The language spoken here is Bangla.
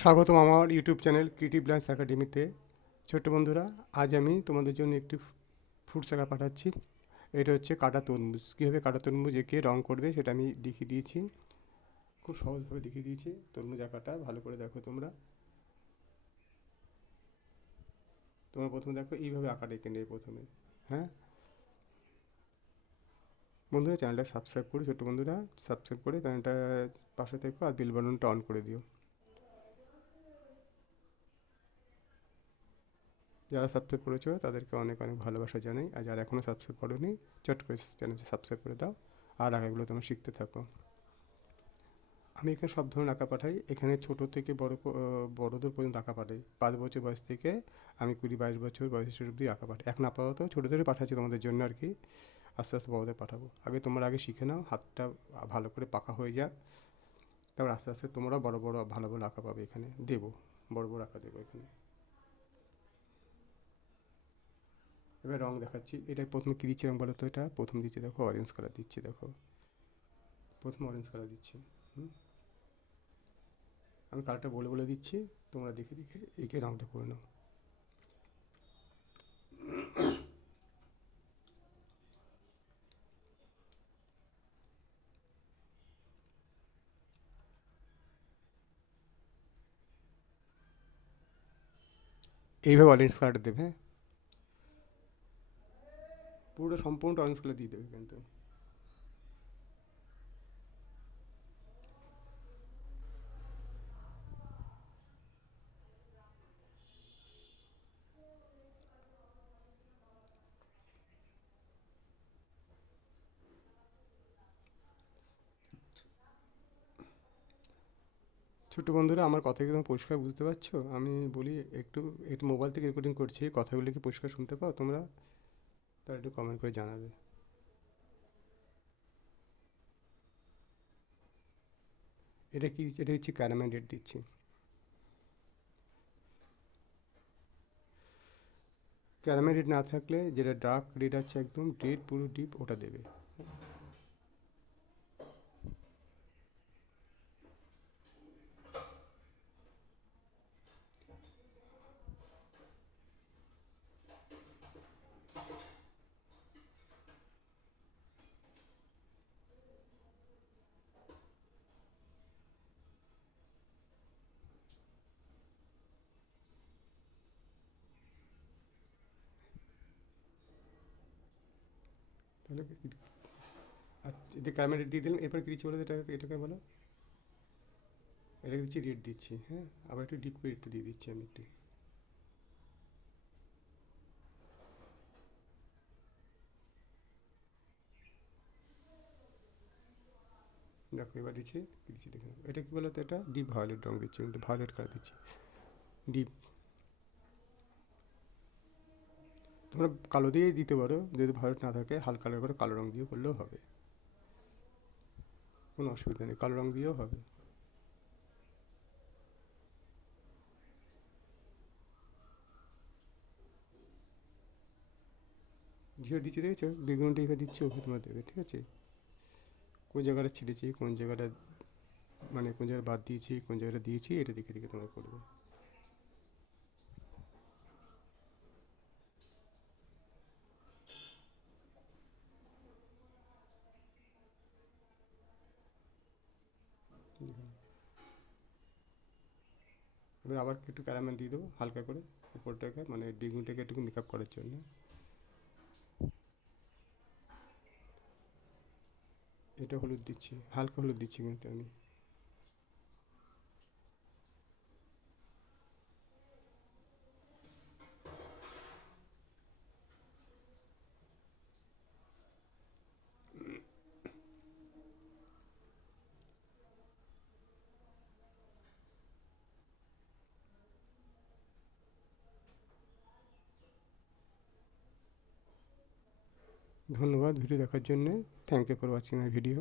স্বাগতম আমার ইউটিউব চ্যানেল ক্রিয়েটিভ লাইন্স একাডেমিতে। ছোট্ট বন্ধুরা, আজ আমি তোমাদের জন্য একটি ফ্রুটস আঁকা পাঠাচ্ছি। এটা হচ্ছে কাটা তরমুজ। কীভাবে কাটা তরমুজ এঁকে রং করবে সেটা আমি দেখিয়ে দিয়েছি, খুব সহজভাবে দেখিয়ে দিয়েছি। তরমুজ আঁকাটা ভালো করে দেখো তোমরা। তোমরা প্রথমে দেখো এইভাবে আঁকাটা এঁকে নেবে প্রথমে। হ্যাঁ বন্ধুরা, চ্যানেলটা সাবস্ক্রাইব করে, ছোট্ট বন্ধুরা সাবস্ক্রাইব করে চ্যানেলটা পাশে থেকো আর বেল বাটনটা অন করে দিও। যারা সাবস্ক্রাইব করেছো তাদেরকে অনেক অনেক ভালোবাসা জানাই, আর যারা এখনও সাবস্ক্রাইব করোনি চট করে চ্যানেলটা সাবস্ক্রাইব করে দাও আর আঁকাগুলো তোমরা শিখতে থাকো। আমি এখানে সব ধরনের আঁকা পাঠাই। এখানে ছোটো থেকে বড়োদের পর্যন্ত আঁকা পাঠাই। 5 বছর বয়স থেকে আমি 20-22 বছর বয়সের অবধি আঁকা পাঠাই। এখন আপাতত ছোটোদেরই পাঠাচ্ছি তোমাদের জন্য আর কি। আস্তে আস্তে বড়োদের পাঠাবো। তোমরা আগে শিখে নাও, হাতটা ভালো করে পাকা হয়ে যাক, তারপর আস্তে আস্তে তোমরা বড়ো বড়ো ভালো ভালো আঁকা পাবে। এখানে দেবো, বড় বড় আঁকা দেবো এখানে। এবার রং দেখাচ্ছি। এটা প্রথমে কী দিচ্ছি রং বলো তো? এটা প্রথম দিচ্ছি দেখো অরেঞ্জ কালার দিচ্ছি। দেখো প্রথমে অরেঞ্জ কালার দিচ্ছি। হুম, আমি কালারটা বলে বলে দিচ্ছি, তোমরা দেখে দেখে এঁকে রংটা করে নাও। এইভাবে অরেঞ্জ কালারটা দেবে। হ্যাঁ, পুরোটা সম্পূর্ণ অরেঞ্জ কালার দিয়ে দেবে কিন্তু। ছোট্ট বন্ধুরা, আমার কথা কি তোমরা পরিষ্কার বুঝতে পারছো? আমি বলি একটু একটু মোবাইল থেকে রেকর্ডিং করছি, কথাগুলো কি পরিষ্কার শুনতে পাও তোমরা? তার একটু কমেন্ট করে জানাবে। এটা কি? এটা হচ্ছে ক্যারামেল রেড দিচ্ছি। ক্যারামেল রেড না থাকলে যেটা ডার্ক রেড আছে, একদম রেড পুরো ডিপ, ওটা দেবে। তাহলে আচ্ছা, এটা ক্যারামেল রেড দিয়ে দিলাম। এরপর কী দিচ্ছি বলো তো? এটাকে বলো। এটাকে দিচ্ছি রেড দিচ্ছি। হ্যাঁ, আবার একটু ডিপ করে একটু দিয়ে দিচ্ছি আমি একটু। দেখো এবার দিচ্ছি, কী দিচ্ছি দেখে নাও। এটা কী বলো তো? এটা ডিপ ভায়োলেট রঙ দিচ্ছি, কিন্তু ভায়োলেট কালার দিচ্ছি, ডিপ। তোমরা কালো দিয়েই দিতে পারো, যদি ভায়োলেট না থাকে হালকা হালকা করে কালো রঙ দিয়ে করলেও হবে, কোনো অসুবিধা নেই, কালো রঙ দিয়েও হবে। ঘিও দিচ্ছি, দেখেছো? বেগুনটা এবার দিচ্ছি, ওকে তোমরা দেবে, ঠিক আছে? কোন জায়গাটা ছিঁড়েছি, কোন জায়গাটা মানে কোন জায়গায় বাদ দিয়েছি, কোন জায়গাটা দিয়েছি, এটা দেখে দেখে তোমরা করবে। এবার আবার একটু ক্যারামেল দিয়ে দেবো হালকা করে উপরটাকে, মানে বেগুনটাকে একটু মেকআপ করার জন্য। এটা হলুদ দিচ্ছি, হালকা হলুদ দিচ্ছি কিন্তু আমি। ধন্যবাদ ভিডিও দেখার জন্যে। Thank you for watching my video.